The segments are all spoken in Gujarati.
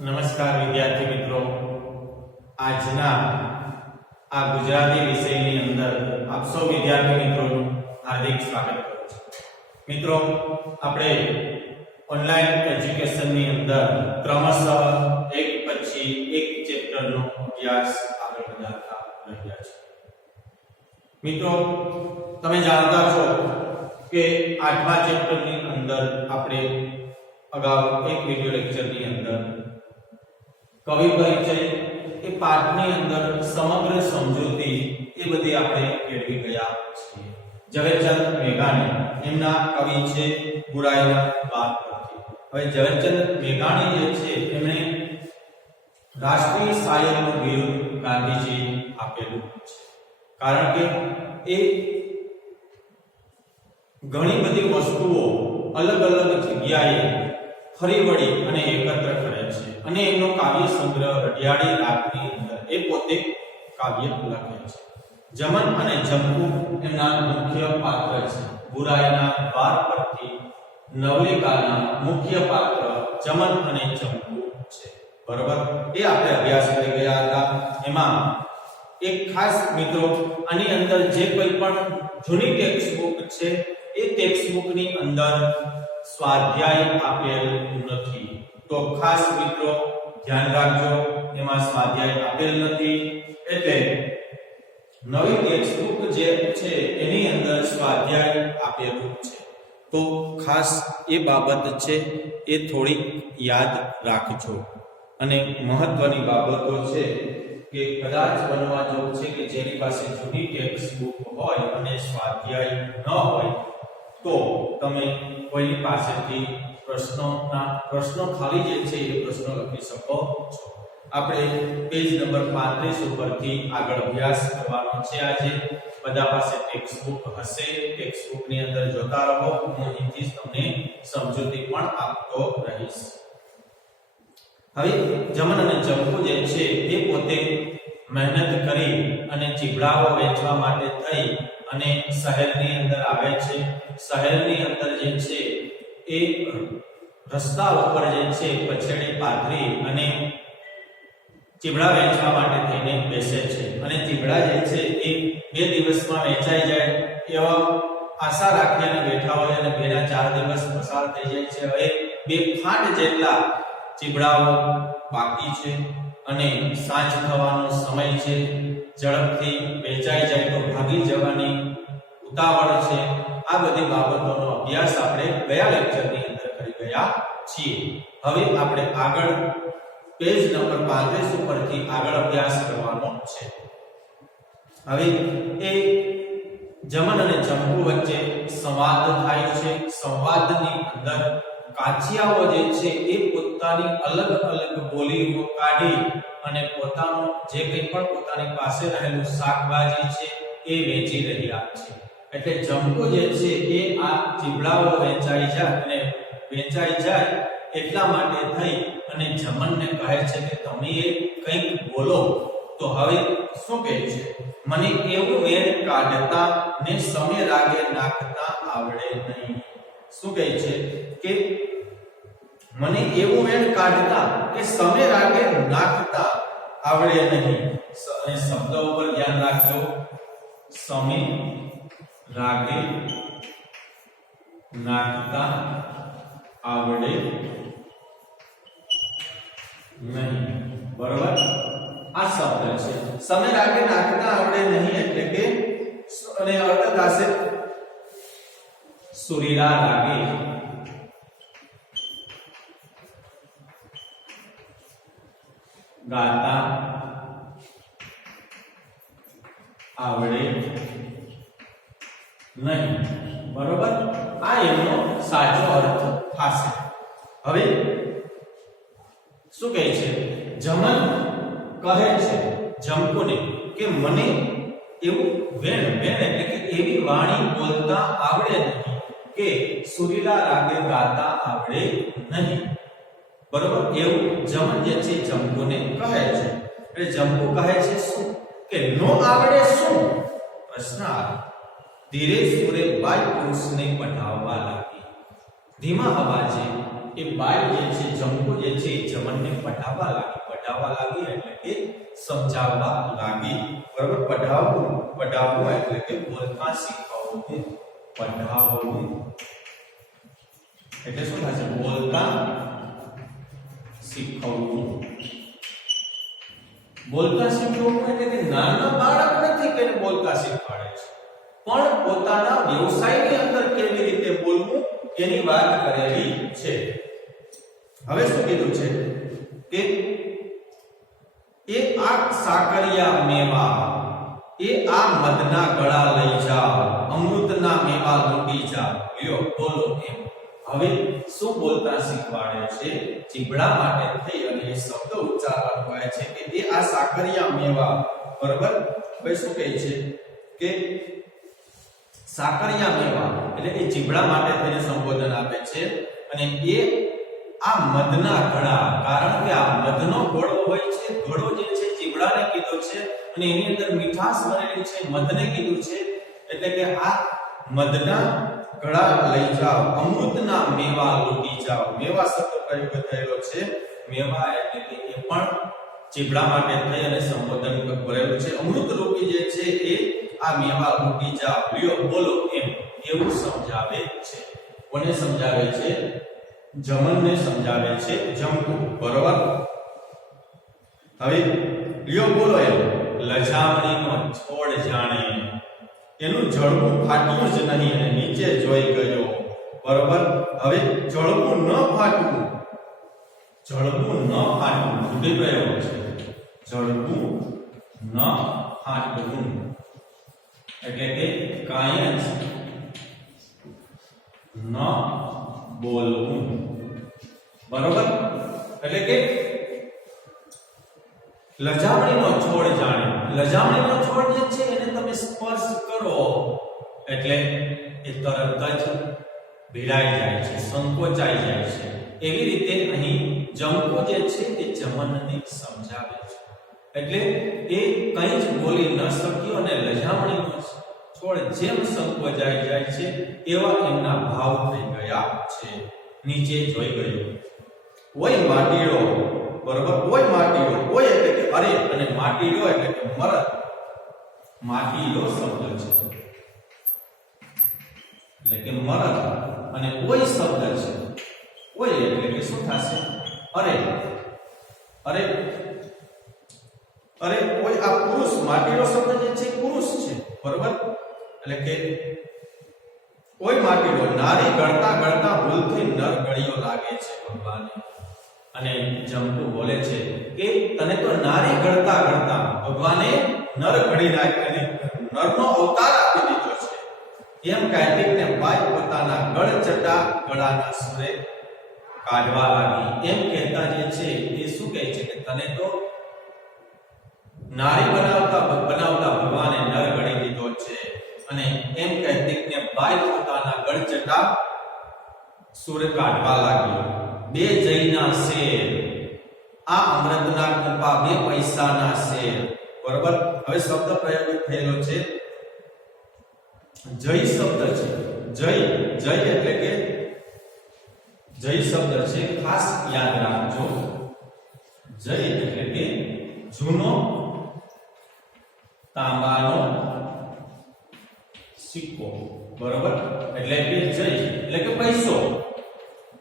નમસ્કાર વિદ્યાર્થી મિત્રો, આજના આ ગુજરાતી વિષયની અંદર આપ સૌ વિદ્યાર્થી મિત્રોનું હાર્દિક સ્વાગત કરું છું. મિત્રો, આપણે ઓનલાઈન એજ્યુકેશનની અંદર ક્રમશઃ એક પછી એક ચેપ્ટરનો અભ્યાસ આગળ વધારતા રહ્યા છીએ. મિત્રો, તમે જાણતા છો કે 8મા ચેપ્ટરની અંદર આપણે અગાઉ એક વિડિયો લેક્ચરની અંદર કવિ પરિચય એ પાઠની અંદર સમગ્ર સમજૂતી એ બધી આપણે કેળવી ગયા છીએ. ઝવેરચંદ મેઘાણી એમના કવિ છે બુરાઈના બાગ પરથી. હવે ઝવેરચંદ મેઘાણી જે છે એમણે રાષ્ટ્રીય શાયરનું બિરુદ ગાંધીજી આપેલું છે, કારણ કે એ ઘણી બધી વસ્તુઓ અલગ અલગ જગ્યાએ ફરી વળી અને એકત્ર કરે છે અને એમનો કાવ્ય સંગ્રહ રડિયાળી રાગની અંદર એ પોતે કાવ્ય લખે છે. જમન અને જંપુ એમના મુખ્ય પાત્ર છે. બુરાઈના બાર પરથી નવલિકાના મુખ્ય પાત્ર જમન અને જંપુ છે. બરોબર, એ આપણે અભ્યાસ કરી ગયા હતા. એમાં એક ખાસ મિત્રો, આની અંદર જે કોઈ પણ જૂની ટેક્સ્ટ બુક છે એ ટેક્સ્ટ બુકની અંદર સ્વાધ્યાય આપેલ નથી, તો ખાસ મિત્રો ધ્યાન રાખજો, એમાં સ્વાધ્યાય આપેલ નથી. એટલે નવી ટેક્સ્ટ બુક જે છે એની અંદર સ્વાધ્યાય આપેલું છે, તો ખાસ એ બાબત છે એ થોડી યાદ રાખજો. અને મહત્વની બાબતો છે કે કદાચ બનવા જેવું છે કે જેની પાસે જૂની ટેક્સ્ટ બુક હોય અને સ્વાધ્યાય ન હોય તો તમે કોઈની પાસેથી પ્રશ્નો ખાલી જે છે એ પ્રશ્નો લખી શકો છો. આપણે પેજ નંબર 35 ઉપરથી આગળ અભ્યાસ કરવાનો છે. આજે બધા પાસે ટેક્સ્ટ બુક હશે, ટેક્સ્ટ બુકની અંદર જોતા રહો, હું અહીંથી તમને સમજૂતી પણ આપતો રહીશ. હવે જમન અને જંપુ જે છે એ પોતે મહેનત કરી અને ચીબડાઓ વેચવા માટે થઈ અને શહેરની અંદર આવે છે. શહેરની અંદર જે છે એ રસ્તા ઉપર જે છે પછેડી પાથરી અને ચીબડા વેચવા માટે થઈને બેસે છે. અને ચીબડા જે છે એ 2 દિવસમાં વેચાઈ જાય એવા આશા રાખીને બેઠા હોય અને 2 ના 4 દિવસ પસાર થઈ જાય છે. હવે 2 ફાટ જેટલા ચીબડાઓ બાકી છે અને સાંજ થવાનો સમય છે. ઝડપથી વેચાઈ જાય તો ભાગી જવાની ઉતાવળ છે. આ બધી બાબતોનો અભ્યાસ આપણે ગયા લેક્ચરની અંદર કરી ગયા છીએ. હવે આપણે આગળ પેજ નંબર 35 ઉપરથી આગળ અભ્યાસ કરવાનો છે. હવે એ જમન અને જંપુ વચ્ચે સંવાદ થાય છે. સંવાદની અંદર કાચિયાઓ જે છે એ પોતાની અલગ અલગ બોલીઓ કાઢી અને પોતાનો જે કંઈ પણ પોતાની પાસે રહેલું શાકભાજી છે એ વેચી રહ્યા છે. એટલે જંપુ જે છે એ આ ચીબડાઓ વેચાઈ જાય એટલા માટે થઈ અને જમનને કહે છે કે તમે એ કંઈક બોલો. તો હવે શું કહે છે? મને એવું વેણ કાઢતા ને સમે રાગે નાખતા આવડે નહીં. શું કહે છે કે મને એવું વેણ કાઢતા કે સમે રાગે નાખતા આવડે નહીં. અને શબ્દ ઉપર ધ્યાન રાખજો. સમે રાગે નાખતા આવડે નહીં. બરોબર, આ શબ્દ છે. સમે રાગે નાખતા આવડે નહીં એટલે કે અને અર્થ થશે સુરીલા રાગે ગાતા આવડે નહીં. બરોબર, આ એનો સાચો અર્થ થશે. હવે શું કહે છે? જમન કહે છે જંપુને કે મને એવું વેણ એટલે કે એવી વાણી બોલતા આવડે નહીં કે સુરીલા રાગે ગાતા આવડે નહીં. બરોબર, એવું જમન જે છે જંપુને કહે છે. એટલે જંપુ કહે છે શું કે નો આવડે શું? પ્રશ્ન આવે. ધીરે સુરે બાઈ પુરુષને પઢાવવા લાગી. ધીમા અવાજે એ બાઈ જે છે જંકુ જે છે એ જમનને પઢાવવા લાગી એટલે કે સમજાવવા લાગી બરાબર પઢાવવું એટલે કે બોલતા શીખવવું પઢાવવું એટલે શું થશે બોલતા શીખવવું એટલે કે નાના બાળક નથી કે બોલતા શીખવાડે છે પણ પોતાના વ્યવસાયની અંદર કેવી રીતે બોલવું એની વાત કરેલી છે હવે શું કીધું છે કે એ આ સાકરિયા મેવા એ આ મધના ગળા લઈ જાઓ અમૃતના મેવા લૂંટી જાઓ લ્યો બોલો એમ હવે શું બોલતા શીખવાડે છે ચીબડા માટે થઈ અને એ શબ્દ ઉચ્ચારણ હોય છે કે એ આ સાકરિયા મેવા બરાબર હવે શું કહે છે કે સાકરિયા મેવા એટલે એ ચીબડા માટે થઈને સંબોધન આપે છે અને એ આ મધના ઘડા કારણ કે આ મધનો ઘડો હોય છે ઘડો જે છે ચીબડાને કીધો છે અને એની અંદર મીઠાશ ભરેલી છે મધને કીધું છે એટલે કે આ મધના ઘડા લઈ જાઓ અમૃતના મેવા લૂંટી જાઓ મેવા શબ્દ પ્રયોગ થયેલો છે મેવા એટલે કે એ પણ ચીબડા માટે થઈ અને સંબોધન કરેલું છે અમૃત રૂપી જે છે એ આ મેવા લૂંટી જાઓ લ્યો બોલો એમ એવું સમજાવે છે કોને સમજાવે છે જમનને સમજાવે છે જંકુ બરોબર હવે લ્યો બોલો એમ લજામણીનો છોડ જાણે એનું જળવું ફાટ્યું જ નહીં અને નીચે જોઈ ગયો બરોબર હવે જળવું ન ફાટવું જુદી પ્રયોગ છે જળવું ન ફાટવું એટલે કે કાંઈ જ ન બોલવું બરોબર એટલે કે લજામણીનો છોડ જાણે લજામણીનો છોડ જે છે એને તમે સ્પર્શ કરો એટલે એ તરત જ ભીડાઈ જાય છે સંકોચાઈ જાય છે એવી રીતે અહીં જંકો જે છે એ જમનને સમજાવે છે એટલે એ કંઈ જ બોલી ન શક્યો અને લજામણીનો છોડ જેમ સંકોચાઈ જાય છે એવા એમના ભાવ થઈ ગયા છે નીચે જોઈ ગયો ઓય માટીડો બરોબર ઓય માટીડો ઓય એટલે કે અરે અને માટીડો એટલે કે મરદ માટીડો શબ્દ છે એટલે કે મરદ અને ઓય શબ્દ છે ઓય એટલે કે શું થશે અરે ઓય આ પુરુષ માટીડો શબ્દ જે છે પુરુષ છે બરોબર એટલે કે ઓય માટીડો નારી ગળતા ગળતા ભૂલથી નર ગળિયો લાગે છે ભગવાને અને જંકુ બોલે છે કે તને તો નારી ગળતા ગળતા ભગવાને નર ઘડી નાખી નરનો અવતાર આપી દીધો છે એમ કાર્તિકને બાઈ પોતાના ગળચટા ગળાના સુરે કાઢવા લાગી એમ કહેતા જે છે એ શું કહે છે કે તને તો નારી બનાવતા ભગવાને નર ઘડી દીધો છે અને એમ કાર્તિકને બાઈ પોતાના ગળચટા સુર કાઢવા લાગી બે જઈના શેર આ અમૃતના કૃપા બે પૈસાના શેર બરોબર હવે શબ્દ પ્રયોગ થયેલો છે જય શબ્દ છે જય એટલે કે જય શબ્દ છે ખાસ યાદ રાખજો જય એટલે કે જૂનો તાંબાનો સિક્કો બરોબર એટલે કે જય એટલે કે પૈસો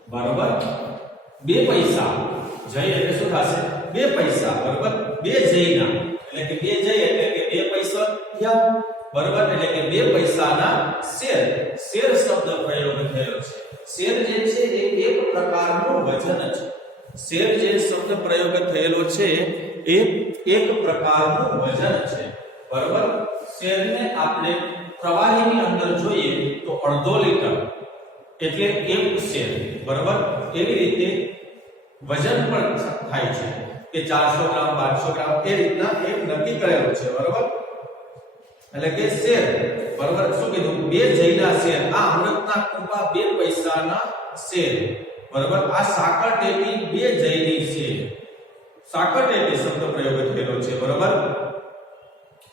બરોબર બે પૈસા જય એટલે શું થશે બે પૈસા બરોબર બે જયના એટલે કે બે જય એટલે કે બે પૈસા થયા બરોબર એટલે કે બે પૈસાના શેર શબ્દ પ્રયોગ થયેલો છે શેર જે છે એ એક પ્રકારનું વજન છે શેર જે શબ્દ પ્રયોગ થયેલો છે એ એક પ્રકારનું વજન છે બરોબર શેરને આપણે પ્રવાહીની અંદર જોઈએ તો અડધો લીટર એટલે એક શેર બરોબર એવી રીતે વજન પણ થાય છે કે 400 ગ્રામ 500 ગ્રામ એ રીતના એક નક્કી કરેલું છે બરોબર એટલે કે શેર બરોબર શું કીધું બે જઈના શેર આ અમૃતના કૃપા બે પૈસાના શેર બરોબર આ સાકર ટેપી બે જઈની શેર સાકર ટેપી શબ્દ પ્રયોગ થયેલો છે બરોબર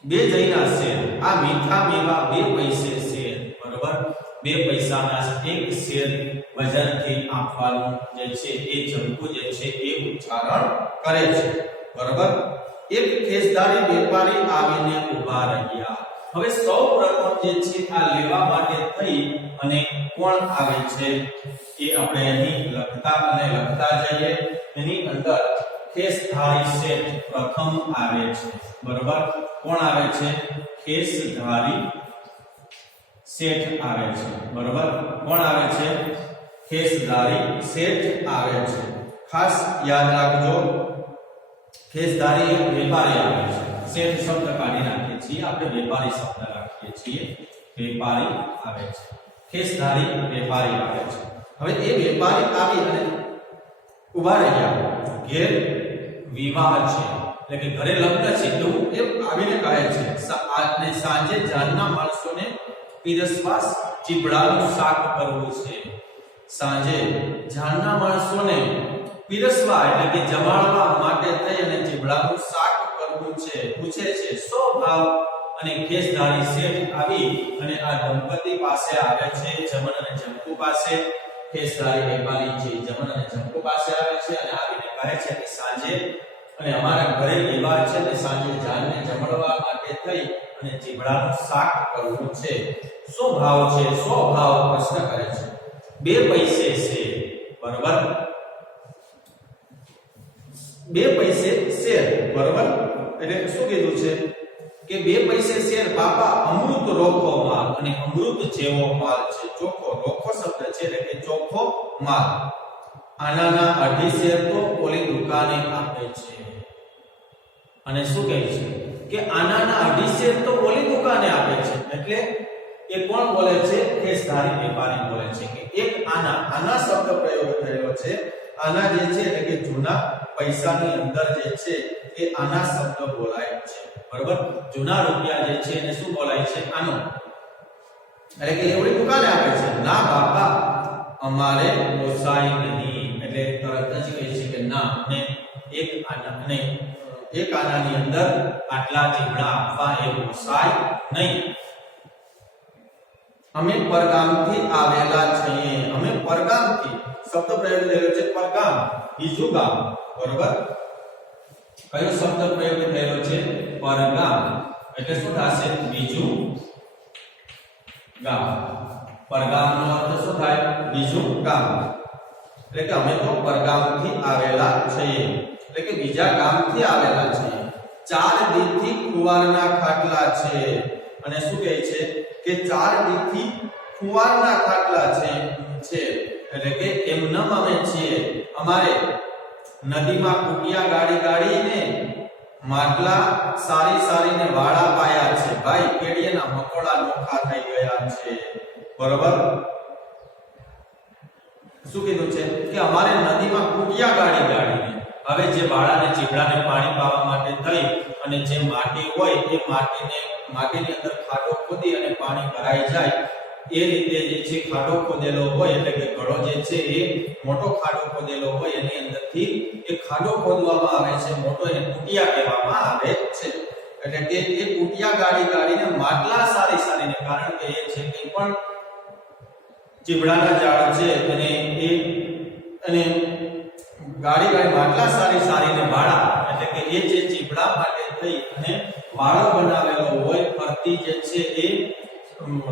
બે જઈના શેર આ મીઠા મેવા બે પૈસે શેર બરોબર બે પૈસાના એક શેર વજનથી આપવાનું જે છે એ જંપુ જે છે એ ઉચ્ચારણ કરે છે બરાબર એક ખેસદારી વેપારી આવીને ઊભા રહ્યા હવે સૌપ્રથમ જે છે આ લેવા માટે થઈ અને કોણ આવે છે એ આપણે અહીં લખતા જઈએ એની અંદર ખેસધારી શેઠ પ્રથમ આવે છે બરાબર કોણ આવે છે ખેસધારી શેઠ આવે છે બરાબર કોણ આવે છે ખેસધારી શેઠ આવે છે ખાસ યાદ રાખજો ખેસધારી એક વેપારી આવે છે શેઠ શબ્દ કાઢી નાખીએ છીએ આપણે વેપારી શબ્દ રાખીએ છીએ વેપારી આવે છે ખેસધારી વેપારી આવે છે હવે એ વેપારી આવી અને ઊભા રહ્યા ઘેર વિવાહ છે એટલે કે ઘરે લગ્ન છે એવું એ આવીને કહે છે આજને સાંજે જાનના માણસોને પીરસવા ચીબડાનું શાક કરવું છે સાંજે જાનના માણસોને પીરસવા એટલે કે જમાડવા માટે થઈ અને ચીબડાનું શાક કરવું છે પૂછે છે સો ભાવ અને ખેસધારી શેઠ આવી અને આ દંપતી પાસે આવે છે જમન અને જંપુ પાસે ખેસધારી વેપારી છે જમન અને જંપુ પાસે આવે છે અને આવીને કહે છે કે સાંજે અને અમારા ઘરે વિવાહ છે અને સાંજે જાનને જમણવા માટે થઈ અને ચીબડાનું શાક કરવું છે શું ભાવ છે 100 ભાવ પ્રશ્ન કરે છે 2 પૈસે છે બરાબર 2 પૈસે શેર બરાબર એટલે શું કીધું છે કે 2 પૈસે શેર બાપા અમૃત રોખો માલ અને અમૃત જેવો માલ છે ચોખ્ખો રોખો શબ્દ છે એટલે કે ચોખ્ખો માલ આનાના 2.5 શેર તો ઓલી દુકાને આપે છે અને શું કહે છે કે આનાના 2.5 શેર તો ઓલી દુકાને આપે છે એટલે એ કોણ બોલે છે ખેસધારી વેપારી બોલે છે કે એક આના શબ્દ પ્રયોગ થયેલો છે આના જે છે એટલે કે જૂના પૈસાની અંદર જે છે એ આના શબ્દ બોલાય છે બરાબર જૂના રૂપિયા જે છે એને શું બોલાય છે આનો એટલે કે એવડી દુકાને આપે છે ના બાપા અમારે પોસાય નહીં એટલે તરત જ કહે છે કે ના ને એક આનાની અંદર આટલા ચીબડા આપવા એ પોસાય નહીં અમે પરગામથી આવેલા છીએ અમે પરગામથી શબ્દ પ્રયોગ થયેલો છે પરગામ બીજું ગામ બરોબર કયો શબ્દ પ્રયોગ થયેલો છે પરગામ એટલે શું થશે બીજું ગામ પરગામનો અર્થ શું થાય બીજું ગામ એટલે કે અમે તો પરગામથી આવેલા છીએ એટલે કે બીજા ગામથી આવેલા છીએ 4 દીથી કુવારના ખાટલા છે અને શું કહે છે કે 4 દીથી કુવારના ખાટલા છે એટલે કે એમનમ અમે છીએ અમારે નદીમાં કુટિયા ગાડીને માટલા સારીને વાળા પાયા છે ભાઈ કેડિયાના મકોડા નોખા થઈ ગયા છે બરોબર શું કીધું છે કે અમારે નદીમાં કુટિયા ગાડીને હવે જે વાળાને ચીબડાને પાણી પાવા માટે થઈ અને જે માટી હોય એ માટીની અંદર ખાડો ખોદી અને પાણી ભરાઈ જાય એ રીતે જે છે ખાડો ખોદેલો હોય એટલે કે ગળો જે છે એ મોટો ખાડો ખોદેલો હોય એની અંદરથી એ ખાડો ખોદવામાં આવે છે મોટો એને કુટિયા કહેવામાં આવે છે એટલે કે એ કુટિયા ગાડીને માટલા સારીને કારણ કે એ છે કે પણ ચીબડાના ઝાડ છે અને ગાડી માટલા સારીને વાળા એટલે કે એ જે ચીબડા માટે થઈ અને વાળો બનાવેલો હોય ફરતી જે છે એ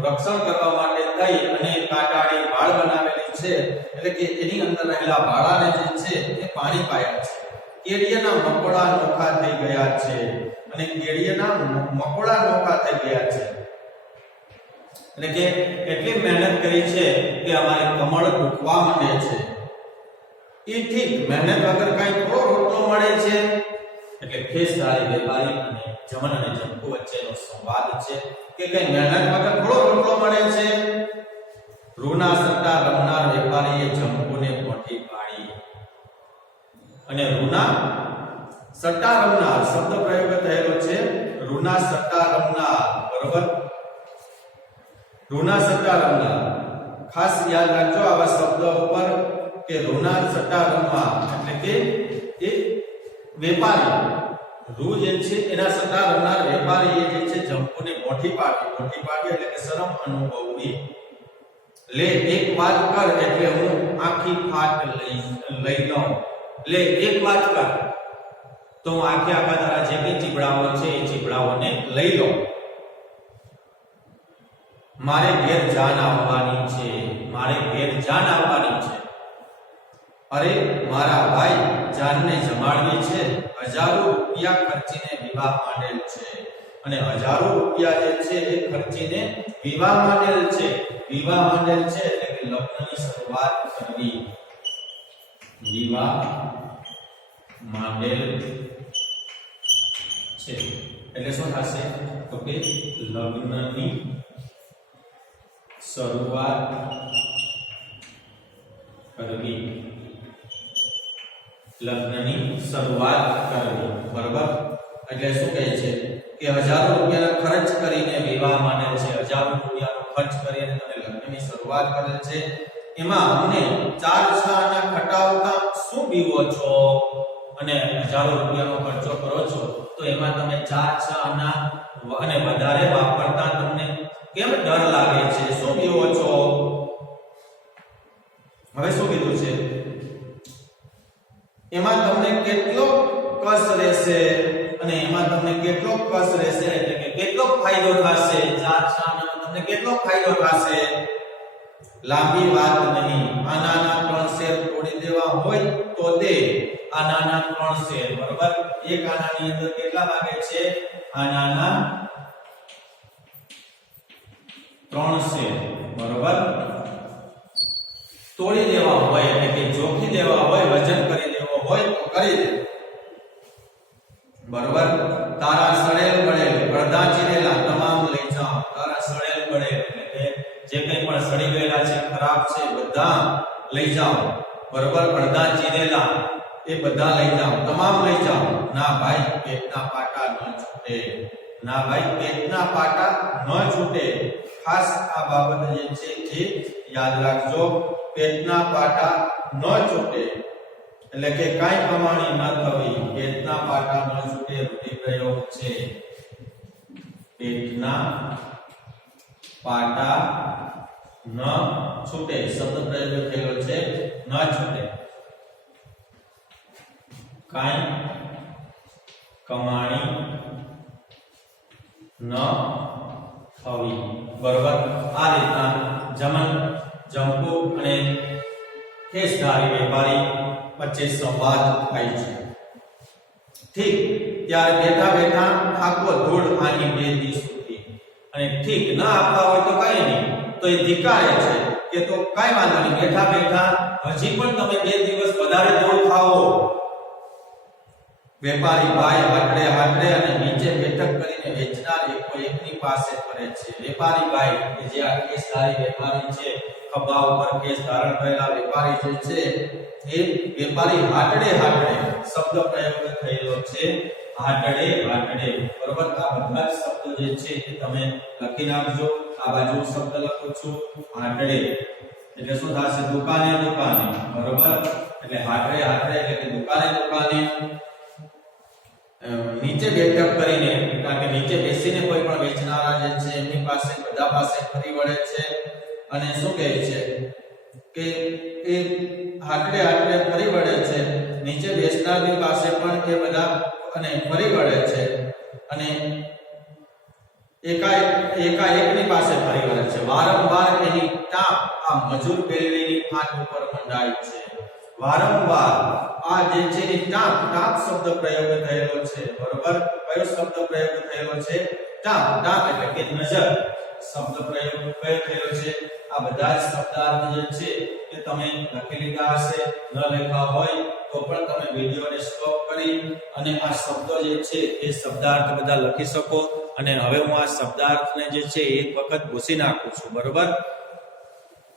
રક્ષણ કરવા માટે થઈ અને કાટાળી વાળ બનાવેલી છે એટલે કે એની અંદર રહેલા વાળાને જે છે એ પાણી પાયા છે કેડિયાના મકોડા નોખા થઈ ગયા છે અને કેડિયાના મકોડા નોખા થઈ ગયા છે એટલે કે એટલી મહેનત કરી છે કે અમારે કમળ ઉઠવા માંડે છે એ ઠીક મહેનત વગર કઈ થોડો રોટલો મળે છે એટલે ખેસધારી વેપારી અને જમન અને જંપુ વચ્ચેનો સંવાદ છે કે કઈ મહેનત વગર થોડો રોટલો મળે છે રૂના સટ્ટા રમનાર વેપારીએ જંપુને મોટી પાડી અને રૂના સટ્ટા રમનાર શબ્દ પ્રયોગ થયેલો છે રૂના સટ્ટા રમનાર બરોબર રૂના સટ્ટા રમનાર ખાસ યાદ રાખજો આવા શબ્દ ઉપર કે રૂના સટ્ટા રમવા એટલે કે એ વેપારી રૂ જે છે એના સટ્ટા રમનાર વેપારી જે છે જંપુને મોટી પાડી એટલે કે શરમ અનુભવવી લે એક વાત કર એટલે હું આખી ફાટ લઈ લઉં. લે એક વાત કર તો હું આખા તારા જે કઈ ચીબડાઓ છે એ ચીબડાઓને લઈ લઉં. મારે ઘેર જાન આવવાની છે, મારે ઘેર જાન આવવાની છે. અરે મારા ભાઈ જાનને જમાડવી છે, હજારો રૂપિયા ખર્ચીને વિવાહ માંડેલ છે. અને હજારો રૂપિયા જે છે એ ખર્ચીને વિવાહ માંડેલ છે. વિવાહ માંડેલ છે એટલે કે લગ્નની શરૂઆત કરવી. વિવાહ માંડેલ છે એટલે શું થશે તો કે લગ્નની શરૂઆત કરવી. લગ્નની શરૂઆત કરવી. બરાબર. એટલે શું કહે છે કે હજારો રૂપિયાનો ખર્ચ કરીને વિવાહ માંડેલ છે. હજારો રૂપિયાનો ખર્ચ કરીને તમે લગ્નની શરૂઆત કરેલ છે. એમાં અમને 4 છાના ખટાવતા શું પીવો છો? અને હજારો રૂપિયાનો ખર્ચો કરો છો તો એમાં તમે 4 છાના અને વધારે વાપરતા તમને કેમ ડર લાગે છે? શું પીવો છો? હવે શું કીધું છે? એમાં તમને કેટલો કસ રહેશે અને એમાં તમને કેટલો કસ રહેશે એટલે કે કેટલો ફાયદો થશે? 4 છાનામાં તમને કેટલો ફાયદો થશે? લાંબી વાત નહીં. આનાના 3 શેર તોડી દેવા હોય તો તે આનાના 3 શેર. બરોબર. એક આનાની અંદર કેટલા ભાગે છે? આનાના 3 શેર. બરોબર. તોડી દેવા હોય એટલે કે જોખી દેવા હોય, વજન કરી દેવો હોય તો કરી દે. બરોબર. તારા સડેલ બળેલ અડધા ચીરેલા તમામ લઈ જાઓ. તારા સડેલ બળેલ એટલે કે જે કંઈ પણ સડી ગયેલા છે, ખરાબ છે, બધા લઈ જાઓ. બરોબર. અડધા ચીરેલા એ બધા લઈ જાઓ, તમામ લઈ જાઓ. ના ભાઈ પેટના પાટા ન છૂટે. ના ભાઈ પેટના પાટા ન છૂટે. ખાસ આ બાબત જે છે એ યાદ રાખજો. પેટના પાટા ન છૂટે એટલે કે કાઈ કમાણી ન થવી. પેટના પાટા ન છૂટે રૂઢિપ્રયોગ છે. પેટના પાટા ન છૂટે શબ્દ પ્રયોગ થયેલો છે. ન છૂટે. કાઈ કમાણી ન થવી. બરોબર. આ રીતના જમન, જંપુ અને ખેસધારી વેપારી વચ્ચે સંવાદ થાય છે. ઠીક. ત્યારે બેઠા બેઠા આખો ધૂળ આની 2 દી સુધી. અને ઠીક ના આપવા હોય તો કઈ નહીં, તો એ ધિકારે છે કે તો કઈ વાંધો નહીં, બેઠા બેઠા હજી પણ તમે 2 દિવસ વધારે ધૂળ ખાઓ. વેપારી ભાઈ હાટડે હાટડે અને નીચે બેઠક કરીને વેચનાર એકો એકની પાસે ફરે છે. વેપારી ભાઈ કે જે આ કેસધારી વેપારી છે, ખભા ઉપર કેસ ધારણ કરેલા વેપારી જે છે એ વેપારી હાટડે હાટડે શબ્દ પ્રયોગ થયેલો છે. હાટડે હાટડે. બરોબર. આ બધા શબ્દો જે છે એ તમે લખી નાખજો. આ બાજુ શબ્દ લખું છું હાટડે એટલે શું થશે? દુકાને દુકાને. બરોબર. એટલે હાટડે હાટડે એટલે કે દુકાને દુકાને. નીચે બેઠક કરીને, કારણ કે નીચે બેસીને કોઈ પણ વેચનારા જે છે એમની પાસે બધા પાસે ફરી વળે છે. અને શું કહે છે કે એ હાટડે હાટડે ફરી વળે છે. નીચે બેસનારની પાસે પણ એ બધા અને ફરી વળે છે. અને એકાએકની પાસે ફરી વળે છે. વારંવાર એની ટાપ આ મજૂર પેલવીની ફાટ ઉપર મંડાય છે. વારંવાર આ જે છે એ ટાપ શબ્દ પ્રયોગ થયેલો છે. બરોબર. કયો શબ્દ પ્રયોગ થયેલો છે? ટાપ એટલે કે નજર. શબ્દ પ્રયોગ કયો થયેલો છે? આ બધા જ શબ્દાર્થ જે છે એ તમે લખી લીધા હશે. ન લખ્યા હોય તો પણ તમે વિડિયોને સ્ટોપ કરી અને આ શબ્દો જે છે એ શબ્દાર્થ બધા લખી શકો. અને હવે હું આ શબ્દાર્થને જે છે એક વખત ભૂસી નાખું છું. બરોબર.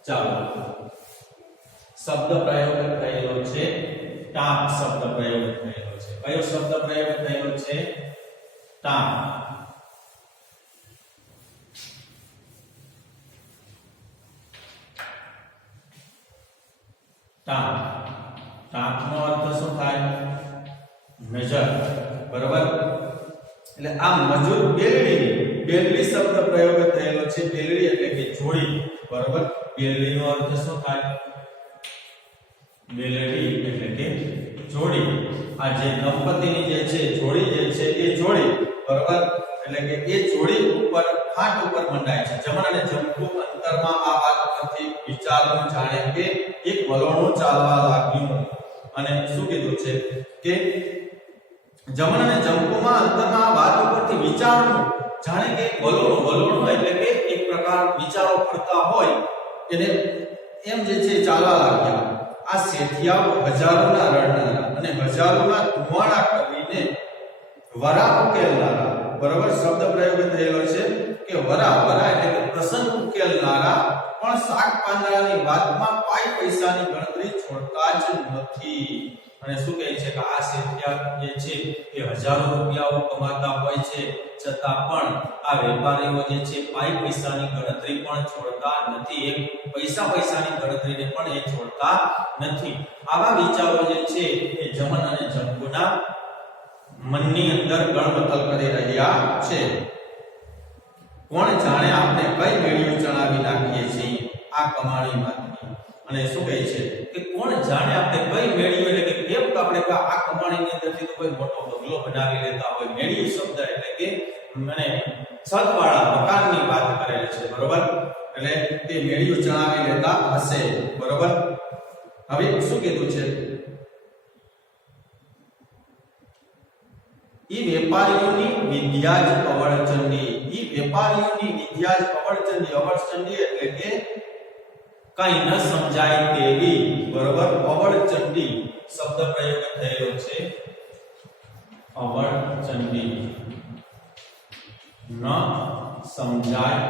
ચાલો. શબ્દ પ્રયોગ થયેલો છે ટાપ. શબ્દ પ્રયોગ થયેલો છે. કયો શબ્દ પ્રયોગ થયેલો છે? ટાપ. ટાપ. ટાપનો અર્થ શું થાય? નજર. બરોબર. એટલે આ મજૂર બેલડી શબ્દ પ્રયોગ થયેલો છે બેલડી એટલે કે જોડી બરોબર બેલડીનો અર્થ શું થાય બેલડી એટલે કે જોડી આ જે દંપતીની જે છે જોડી જે છે એ જોડી બરોબર એટલે કે એ જોડી ઉપર ખાટ ઉપર મંડાય છે જમણ અને જમણુ અંતરમાં આ વાત પરથી વિચારવું જાણે કે એક વલોણું ચાલવા લાગ્યું અને શું કીધું છે કે જમણ અને જમણુમાં અંતરમાં આ વાત ઉપરથી વિચારવું જાણે કે વલોણું એટલે કે એક પ્રકાર વિચારો કરતા હોય એને એમ જે છે ચાલવા લાગ્યા આ શેઠિયાઓ હજારોના રડનારા અને હજારોના ધુમાડા કરીને વરા ઉકેલનારા બરોબર શબ્દ પ્રયોગ થયેલો છે કે વરા એટલે કે પ્રસંગ ઉકેલનારા પણ શાક પાંદડાની વાતમાં પાઈ પૈસાની ગણતરી છોડતા જ નથી અને શું કહે છે કે આ શેઠિયા જે છે એ હજારો રૂપિયાઓ કમાતા હોય છે છતાં પણ આ વેપારીઓ જે છે પાઈ પૈસાની ગણતરી પણ છોડતા નથી એક પૈસાની ગણતરીને પણ એ છોડતા નથી આવા વિચારો જે છે એ જમણ અને જમણુના મનની અંદર ગણમતલ કરી રહ્યા છે કોણ જાણે આપણે કઈ મેળ્યું ચણાવી નાખીએ છીએ આ કમાણીમાંથી અને શું કહે છે કે કોણ જાણે આપણે કઈ મેળ્યું એટલે કે કેમ આપણે આ કમાણીની અંદરથી તો કોઈ મોટો બંગલો બનાવી લેતા હોય મેળ્યું શબ્દ એટલે કે મને છતવાળા મકાનની વાત કરેલી છે બરોબર એટલે તે મેળ્યું ચણાવી લેતા હશે બરોબર હવે શું કીધું છે ઈ વેપારીઓની વિદ્યા જ અવળચંડી ઈ વેપારીઓની વિદ્યા જ અવળચંડી એટલે કે કઈ ન સમજાય તેવી બરોબર અવળચંડી શબ્દ પ્રયોગ થયેલો છે અવળચંડી ન સમજાય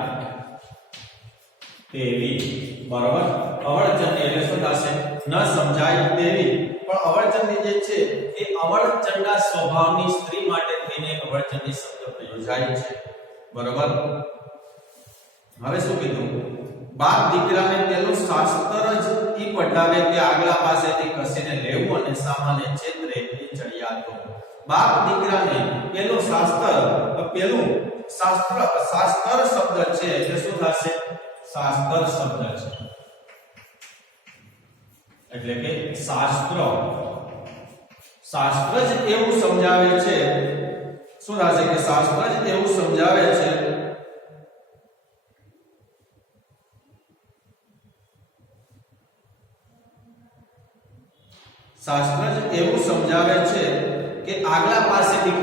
તેવી બરોબર અવળચંડી એટલે શું થશે ન સમજાય તેવી પણ અવળચંડી જે છે એ અવળચંડા સ્વભાવની સ્ત્રી માટે થઈને અવળચંડી શબ્દ પ્રયોજાય છે બરોબર હવે શું કીધું બાપ દીકરાને પેલું શાસ્ત્ર જ ઈ પઢાવે કે આગલા પાસેથી કસીને લેવું અને સામાને છેતરે એ ચડિયાતો બાપ દીકરાને પેલું શાસ્ત્ર શબ્દ છે એટલે શું થશે શાસ્ત્ર શબ્દ છે એટલે કે શાસ્ત્ર જ એવું સમજાવે છે શું થશે કે શાસ્ત્ર જ એવું સમજાવે છે શાસ્ત્ર જ એવું સમજાવે છે કે આગલા પાસેથી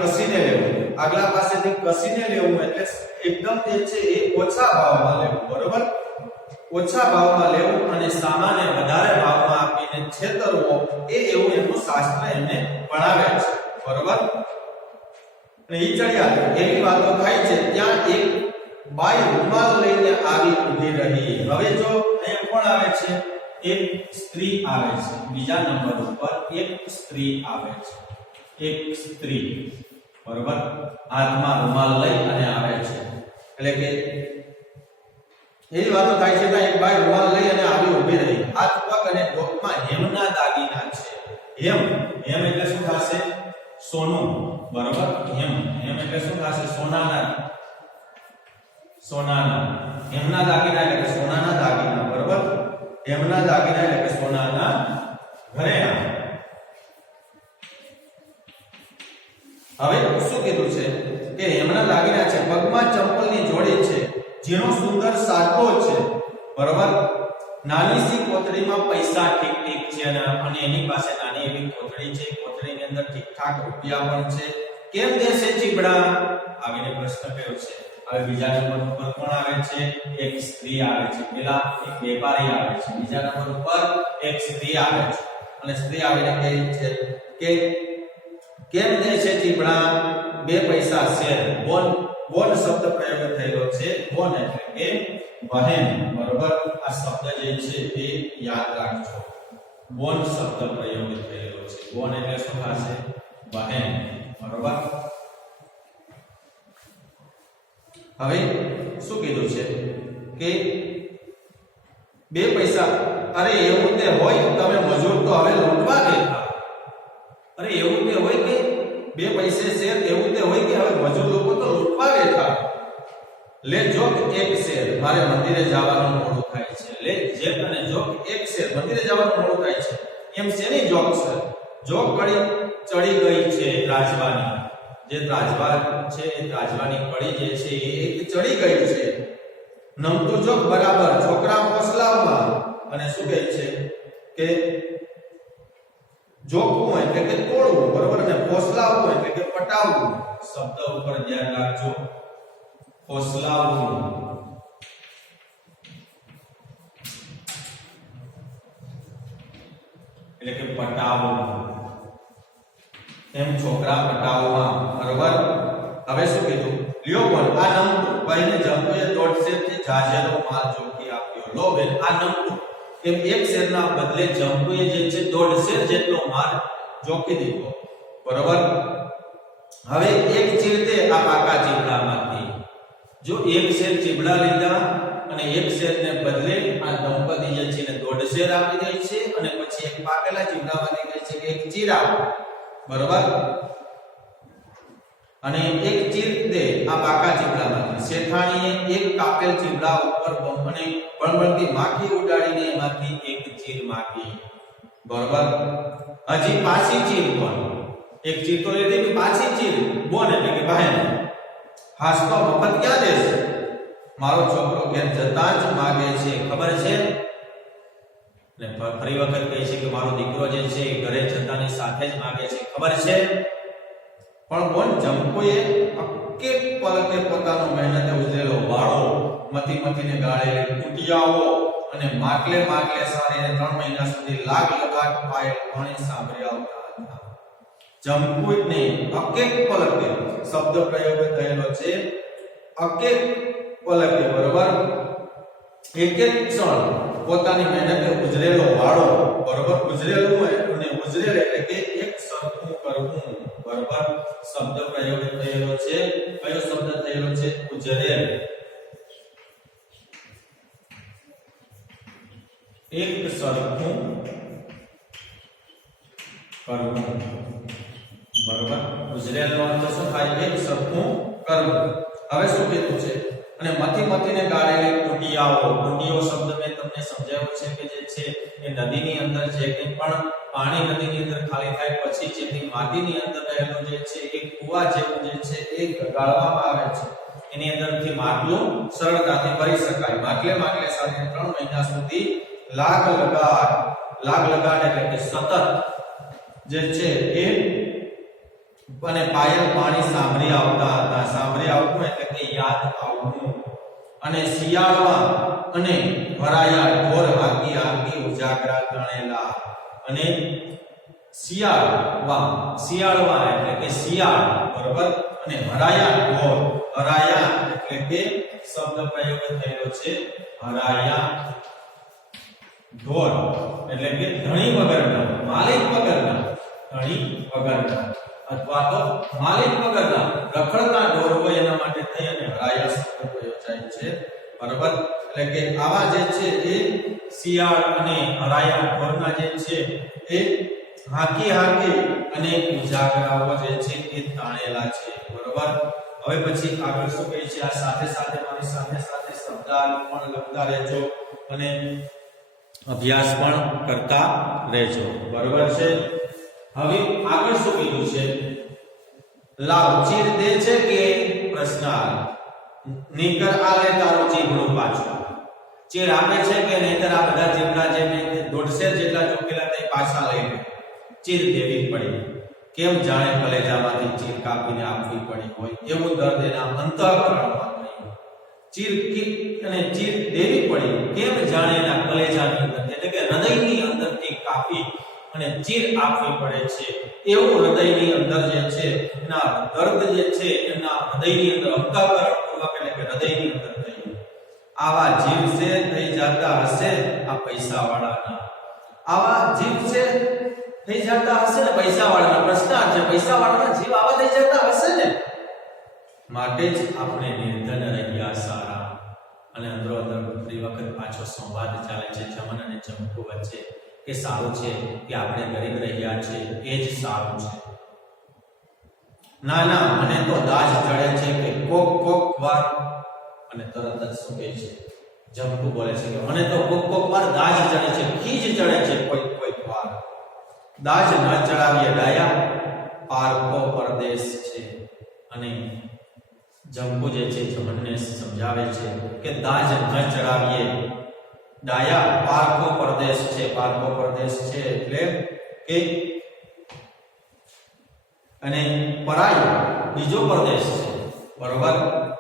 કસીને લેવું એટલે એકદમ જે છે એ ઓછા ભાવમાં લેવું બરોબર ઓછા ભાવમાં લેવું અને સામાન્ય વધારે ભાવમાં આપીને છેતરવો એ એવું એનું શાસ્ત્ર એમને ભણાવે છે બરોબર અને ઈ ચડિયા એવી વાતો થાય છે ત્યાં એક બાઈ રૂમાલ લઈને આવી ઊભી રહી હવે જો અહીંયા કોણ આવે છે એક સ્ત્રી આવે છે બીજા નંબર ઉપર એક સ્ત્રી આવે છે એક સ્ત્રી બરોબર હાથમાં રૂમાલ લઈ અને આવે છે એટલે કે એવી વાતો થાય છે કે એક બાઈ રૂમાલ લઈ અને આવી ઊભી રહી હાથ પગ અને ડોકમાં હેમના દાગીના છે હેમ એટલે શું થશે સોનું બરોબર હેમ એટલે શું થશે સોનાના હેમના દાગીના એટલે કે સોનાના દાગીના બરોબર હેમના દાગીના એટલે કે સોનાના ઘરેણા હવે શું કીધું છે કે હેમના દાગીના છે પગમાં ચંપલની જોડી છે જેનો સુંદર સાટો છે બરોબર નાની સી કોથળીમાં પૈસા ઠીક છે અને એની પાસે નાની એવી કોથળી છે કોથળીની અંદર ઠીકઠાક રૂપિયા પણ છે કેમ દેશે ચીબડા આવીને પ્રશ્ન કર્યો છે હવે બીજા નંબર ઉપર કોણ આવે છે એક સ્ત્રી આવે છે પેલા એક વેપારી આવે છે બીજા નંબર ઉપર એક સ્ત્રી આવે છે અને સ્ત્રી આવીને કહે છે કે કેમ દેશે ચીબડા બે પૈસા શેર બોન શબ્દ પ્રયોગ થયેલો છે બોન એટલે કે બહેન બરોબર આ શબ્દ જે છે એ યાદ રાખજો બોન શબ્દ પ્રયોગ થયેલો છે બોન એટલે શું થશે બહેન બરોબર હવે શું કીધું છે કે બે પૈસા અરે એવું તે હોય તમે મજૂર તો હવે લૂંટવા દેતા અરે એવું તે હોય કે બે પૈસે શેર એવું તે હોય કે હવે મજૂર લોકો તો લૂંટવા બેઠા. લે જોક એક શેર, મારે મંદિરે જવાનું મોડું થાય છે. લે જેક અને જોક એક શેર, મંદિરે જવાનું મોડું થાય છે. એમ શેની જોક છે? જોક ચડી ગઈ છે ત્રાજવાની. જે ત્રાજવા છે એ ત્રાજવાની કડી જે છે એ એક ચડી ગઈ છે. નમતું જોક બરાબર, છોકરા ફોસલાવવા. અને શું કહે છે કે જોકવું એટલે કે તોડવું, બરોબર, ને ફોસલાવવું એટલે કે પટાવવું. શબ્દ ઉપર ધ્યાન રાખજો. ફોસલાવવું એટલે કે પટાવવું. એમ છોકરા પટાવવા, બરોબર. હવે શું કીધું? લ્યો બોલ આ નમતું ભાઈને જંતુએ દોઢસેરથી જાજેરો માલ જોખી આપ્યો. લો બેન આ નમતું, એમ એક શેરના બદલે જંતુએ જે છે 1.5 શેર જેટલો માલ જોખી દીધો, બરોબર. હવે એક ચીરતે આ પાકા ચીબડામાંથી, જો એક શેર ચીબડા લીધા અને એક શેરને બદલે આ દંપતી જે છે ને 1.5 શેર આપી દે છે અને પછી એક પાકેલા ચીબડામાંથી કહે છે કે એક ચીરા, બરોબર. અને એક ચીર દે આ પાકા ચીબડામાંથી. શેઠાણીએ એક કાપેલ ચીબડા ઉપર અને બળબળતી માખી ઉડાડીને એમાંથી એક ચીર માગી, બરોબર. હજી પાછી ચીર પણ, એક ચીર તો લીધી, પાછી ચીર બોલ એટલે કે ભાઈ હાસ તો મફત ક્યાં દેશે? મારો છોકરો ઘેર જતા જ માગે છે, ખબર છે ને? ફરી વખત કહે છે કે મારો દીકરો જે છે ઘરે જતાની સાથે જ માગે છે, ખબર છે? પણ બોન જંકોએ અક્કે પલકે પોતાનો મહેનતે ઉજરેલો વાળો, મથીને ગાળેલી કુટિયાઓ અને માટલે સારીને 3 મહિના સુધી લાગ લગાટ પાયેલ પાણી સાંભળી આવતા હતા. જંકુને અક્કે પલકે શબ્દ પ્રયોગ થયેલો છે, અક્કે પલકે, બરોબર. એક ક્ષણ પોતાની મહેનતે ઉજરેલો વાળો, બરોબર. ઉજરેલું અને ઉજરેલ એટલે કે એક સરખું કરવું, બરોબર. શબ્દ પ્રયોગ થયેલો છે. કયો શબ્દ થયેલો છે? ઉજરેલ. એક સરખું કરવું, બરોબર. ઉજરેલનો અર્થ શું થાય? એક સરખું કરવું. હવે શું કીધું છે? અને મથીને ગાળેલી કુટિયાઓ. કુટિયો શબ્દ મેં તમને સમજાવ્યો છે કે જે છે એ નદીની અંદર જે કંઈ પણ પાણી નદીની અંદર ખાલી થાય પછી જેની માટીની અંદર રહેલું જે છે એક કુવા જેવું જે છે એ ગાળવામાં આવે છે. એની અંદરથી માટલું સરળતાથી ભરી શકાય. માટલે સાથે 3 મહિના સુધી લાગ લગાડ એટલે કે સતત જે છે એ અને પાયલ પાણી સાંભળી આવતા હતા. સાંભળી આવવું એટલે કે યાદ આવવું. અને શિયાળવા અને ભરાયા ઢોર હાકી ઉજાગરા ગણેલા. અને શિયાળવા એટલે કે શિયાળ, બરોબર. અને હરાયા ઢોર, હરાયા એટલે કે શબ્દ પ્રયોગ થયેલો છે હરાયા ઢોર એટલે કે ધણી વગરના, માલિક વગરના, ધણી વગરના અથવા તો માલિક વગરના રખડતા ઢોર હોય એના માટે થઈ અને હરાયા શબ્દ પ્રયોજાય છે, બરોબર. એટલે કે આવા જે છે એ શિયાળ અને હરાયા ઢોરના જે છે એ હાકી અને ઉજાગરાઓ જે છે એ તાણેલા છે, બરોબર. હવે પછી આગળ શું કહે છે? આ સાથે મારી સાથે શબ્દાર્થ પણ લખતા રહેજો અને અભ્યાસ પણ કરતા રહેજો, બરોબર છે. હવે આગળ શું કીધું છે? લાવ ચીર દે છે કે પ્રશ્નાર્થ. નીકર આલે તારો ચીબડું પાછું. ચીર આપે છે કે નહીતર આ બધા ચીબડા જે 1.5 શેર જેટલા ચોકેલા તે પાછા લઈને ચીર દેવી પડી. કેમ જાણે કલેજામાંથી ચીર કાપીને આપવી પડી હોય એવું દર્દ એના અંતઃકરણમાં થયું. ચીર દેવી પડી, કેમ જાણે એના કલેજાની અંદર એટલે કે હૃદયની અંદરથી કાપી અને ચીર આપવી પડે છે એવું હૃદયની અંદર જે છે એના દર્દ જે છે એના હૃદયની અંદર અંતઃકરણ પૂર્વક એટલે કે હૃદયની અંદર થયું. આવા જીવ છે થઈ જતા હશે આ પૈસાવાળાના. આવા જીવ છે થઈ જતા હશે ને પૈસાવાળાના. પ્રશ્ન છે પૈસાવાળાના જીવ આવા થઈ જતા હશે ને, માટે જ આપણે નિર્ધન રહ્યા સારા. અને અંદરો અંદર ફરી વખત પાછો સંવાદ ચાલે છે ચમન અને ચંપુ વચ્ચે કે સારું છે કે આપણે ગરીબ રહ્યા છે એ જ સારું છે. ના ના મને તો દાજ ચડે છે કે કોક કોક વાર, અને તરત જ શું કહે છે, જંપુ બોલે છે કે મને તો કોક કોક વાર દાજ ચડે છે, ખીજ ચડે છે કોઈ કોઈ વાર. દાજ ન ચડાવીએ ડાયા, પારકો પરદેશ છે. અને જંપુ જે છે જમનને સમજાવે છે કે દાજ ન ચડાવીએ ડાયા, પારકો પરદેશ છે. પારકો પરદેશ છે એટલે કે અને પરાયો બીજો પરદેશ છે, બરોબર.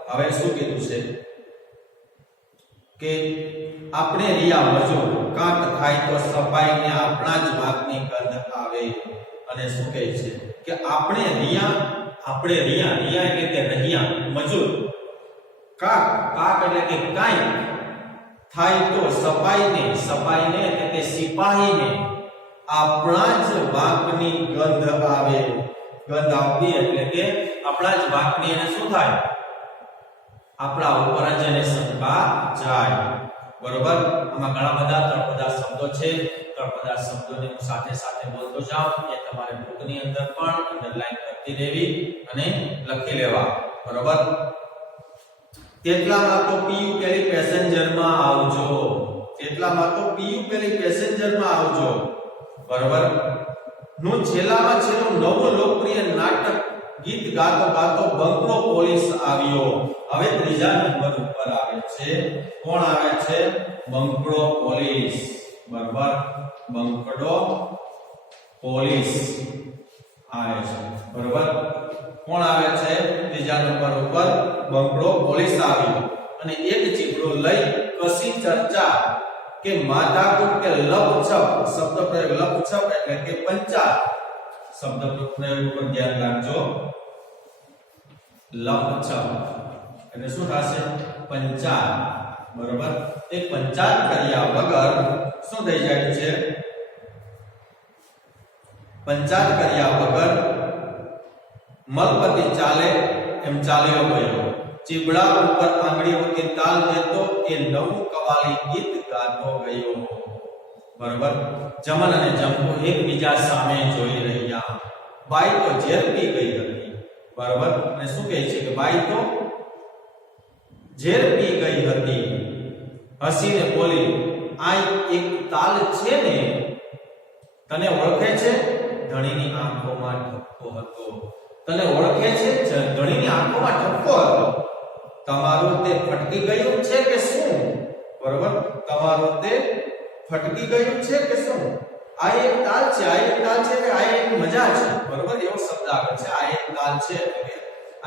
હવે શું કીધું છે કે આપણે રિયા મજૂર, કાટ થાય તો સફાઈને આપણા જ વાકની ગંધ આવે. અને શું કહે છે કે આપણે રિયા એટલે કે રહ્યા મજૂર, કાક એટલે કે કાઈ થાય તો સફાઈને એટલે કે સિપાહીને આપણા જ વાકની ગંધ આવે. ગંધ આવવી એટલે કે આપણા જ વાકની એને શું થાય, આપણા ઉપર જ એને શંકા જાય, બરોબર. આમાં ઘણા બધા તળપદા શબ્દો છે. તળપદા શબ્દોને હું સાથે સાથે બોલતો જાઉં, એ તમારે બુકની અંદર પણ અંડરલાઈન કરતી રહેવી અને લખી લેવા, બરોબર. તેટલામાં તો પીયુ પેલી પેસેન્જરમાં આવજો, તેટલામાં તો પીયુ પેલી પેસેન્જરમાં આવજો, બરોબર. નું છેલ્લામાં છેલ્લું નવું લોકપ્રિય નાટક ગીત ગાતો ગાતો બંકડો પોલીસ આવ્યો. હવે ત્રીજા નંબર ઉપર આવે છે, કોણ આવે છે, બંકડો પોલીસ, બરાબર. બંકડો પોલીસ આવે છે, બરાબર. કોણ આવે છે ત્રીજા નંબર ઉપર, બંકડો પોલીસ આવ્યો. અને એક ચીબડો લઈ કસી ચર્ચા કે માથાકૂટ કે લપછપ, શબ્દ પ્રયોગ લપછપ એટલે કે પંચાત, શબ્દ પ્રયોગ ઉપર ધ્યાન રાખજો. લપછપ એટલે શું થશે, પંચાત, બરોબર. એ પંચાત કર્યા વગર શું થઈ જાય છે, પંચાત કર્યા વગર મલપતિ ચાલે એમ ચાલ્યો ગયો. ચીબડા ઉપર આંગળીઓથી તાલ દેતો એ નવું કવાલી ગીત ગાતો ગયો, બરોબર. જમન અને જંપુ એકબીજા સામે જોઈ રહ્યા. બાઈ તો ઝેર પી ગઈ હતી, બરોબર. અને શું કહે છે કે બાઈ તો ઝેર પી ગઈ હતી. હસીને બોલી, આ એક તાલ છે ને, તને ઓળખે છે? ધણીની આંખોમાં ઠપકો હતો. તને ઓળખે છે? ધણીની આંખોમાં ઠપકો હતો. તમારું તે ફટકી ગયું છે કે શું, બરોબર. તમારું તે ફટકી ગયું છે કે શું? આ એક તાલ છે, આ એક તાલ છે કે આ એક મજા છે, બરોબર. એવો શબ્દ આવે છે, આ એક તાલ છે એટલે